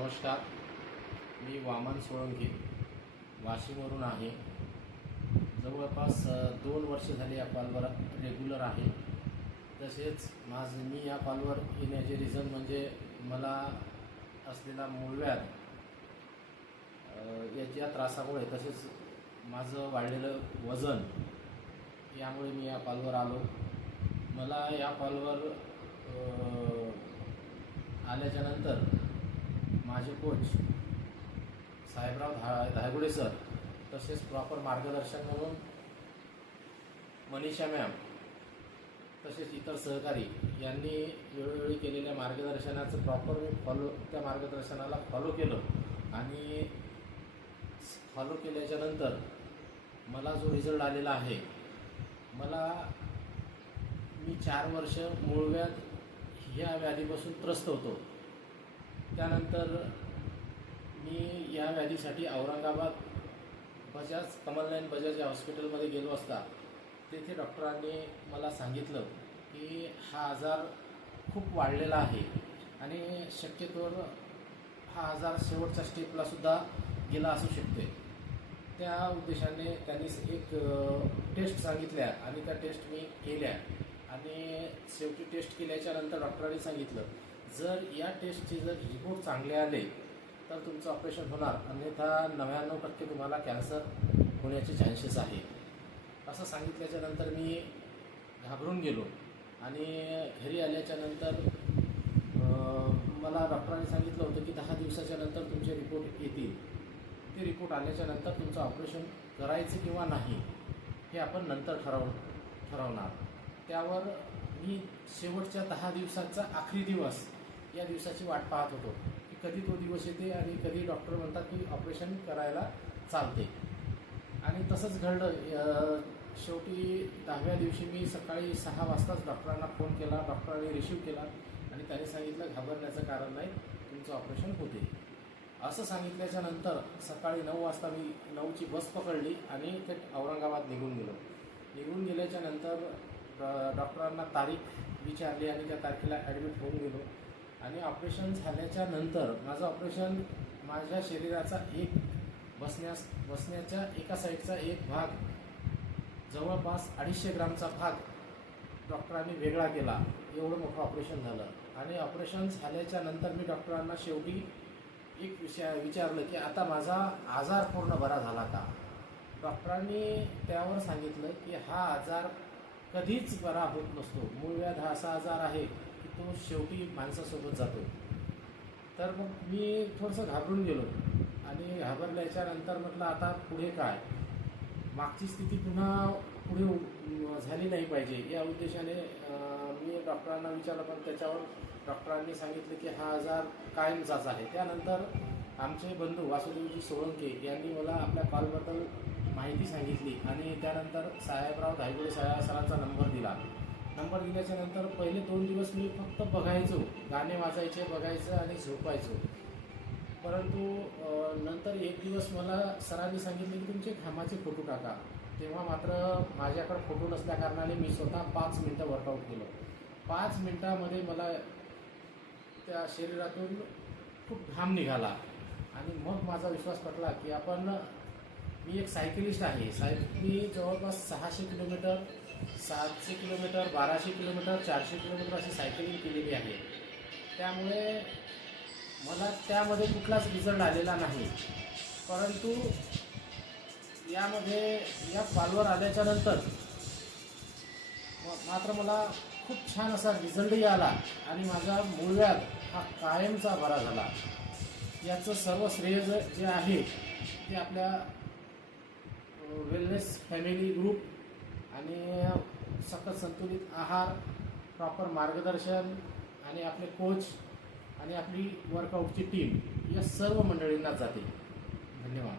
नमस्कार. मी वामन सोळंके वाशिमवरून आहे. जवळपास 2 वर्ष झाली या कॉलवर रेग्युलर आहे. तसेच मी या कॉलवर येण्याचे रिझन म्हणजे मला असलेला मूळव्याध याच्या त्रासामुळे, तसेच माझं वाढलेलं वजन यामुळे मी या कॉलवर आलो. मला या कॉलवर आल्याच्यानंतर माझे कोच साहेबराव धायगुडे सर, तसेच प्रॉपर मार्गदर्शन म्हणून मनीषा मॅम, तसेच इतर सहकारी यांनी वेळोवेळी केलेल्या मार्गदर्शनाचं प्रॉपर मी त्या मार्गदर्शनाला फॉलो केलं. आणि फॉलो केल्याच्यानंतर मला जो रिझल्ट आलेला आहे, मी 4 वर्ष मूळव्याध ह्या व्याधीपासून त्रस्त होतो. त्यानंतर मी या व्याधीसाठी औरंगाबाद कमलनयन बजाज या हॉस्पिटलमध्ये गेलो असता तेथे डॉक्टरांनी मला सांगितलं की हा आजार खूप वाढलेला आहे आणि शक्यतोवर हा आजार शेवटच्या स्टेपलासुद्धा गेला असू शकते. त्या उद्देशाने त्यांनी एक टेस्ट सांगितल्या आणि त्या टेस्ट मी केल्या. आणि शेवटी टेस्ट केल्याच्यानंतर डॉक्टरांनी सांगितलं, जर या टेस्टचे जर रिपोर्ट चांगले आले तर तुमचं ऑपरेशन होणार, अन्यथा 99% तुम्हाला कॅन्सर होण्याचे चान्सेस आहे. असं सांगितल्याच्यानंतर मी घाबरून गेलो आणि घरी आल्याच्यानंतर मला डॉक्टरांनी सांगितलं होतं की 10 दिवसाच्या नंतर तुमचे रिपोर्ट येतील. ते रिपोर्ट आल्याच्यानंतर तुमचं ऑपरेशन करायचं किंवा नाही हे आपण नंतर ठरवणार. त्यावर मी शेवटच्या 10 दिवसाचा आखरी दिवस या दिवसाची वाट पाहत होतो की कधी तो दिवस येते आणि कधी डॉक्टर म्हणतात की ऑपरेशन करायला चालते. आणि तसंच घडलं. शेवटी 10व्या दिवशी मी सकाळी 6 वाजताच डॉक्टरांना फोन केला. डॉक्टरांनी रिसीव्ह केला आणि त्यांनी सांगितलं, घाबरण्याचं कारण नाही, तुमचं ऑपरेशन होते. असं सांगितल्याच्या नंतर सकाळी 9 वाजता मी 9ची बस पकडली आणि ते औरंगाबाद निघून गेल्याच्या नंतर डॉक्टरांना तारीख विचारली आणि त्या तारखेला ॲडमिट होऊन गेलो. आणि ऑपरेशन झाल्याच्या नंतर माझ्या शरीराचा बसण्याच्या एका साईडचा एक भाग, जवळपास 250 ग्रामचा भाग डॉक्टरांनी वेगळा केला. एवढं मोठं ऑपरेशन झालं. आणि ऑपरेशन झाल्याच्या नंतर मी डॉक्टरांना शेवटी एक विचारलं की आता माझा आजार पूर्ण बरा झाला का. डॉक्टरांनी त्यावर सांगितलं की हा आजार कधीच बरा होत नसतो. मूळव्याध हा असा आजार आहे की तो शेवटी माणसासोबत जातो. तर मग मी थोडंसं घाबरून गेलो आणि घाबरल्याच्या नंतर म्हटलं आता पुढे काय, मागची स्थिती पुढे झाली नाही पाहिजे या उद्देशाने मी डॉक्टरांना विचारलं. पण त्याच्यावर डॉक्टरांनी सांगितलं की हा आजार कायमचाच आहे. त्यानंतर आमचे बंधू वासुदेवजी सोळंके यांनी मला आपल्या कॉलबद्दल माहिती सांगितली आणि त्यानंतर साहेबराव धायगुडे सरांचा नंबर दिल्याच्या नंतर पहिले 2 दिवस मी फक्त बघायचो, गाणे वाजायचे, बघायचं आणि झोपायचो. परंतु नंतर एक दिवस मला सरांनी सांगितले की तुमचे घामाचे फोटो टाका. तेव्हा मात्र माझ्याकडे फोटो नसल्याकारणाने मी स्वतः 5 मिनटं वर्कआउट केलं. 5 मिनटामध्ये मला त्या शरीरातून खूप घाम निघाला आणि मग माझा विश्वास पटला की मी एक सायकलिस्ट आहे. मी जवळपास 600 किलोमीटर, 700 किलोमीटर, 1200 किलोमीटर, 400 किलोमीटर अशी सायकलिंग केलेली आहे. त्यामुळे मला त्यामध्ये कुठलाच रिझल्ट आलेला नाही. परंतु या कॉलवर आल्याच्या नंतर मात्र मला खूप छान असा रिझल्टही आला आणि माझा मूळव्याध हा कायमचा बरा झाला. याचं सर्व श्रेय जे आहे ते आपल्या वेलनेस फॅमिली ग्रुप आणि सखत संतुलित आहार, प्रॉपर मार्गदर्शन आणि आपले कोच आणि आपली वर्कआउटची टीम या सर्व मंडळींना जाते. धन्यवाद.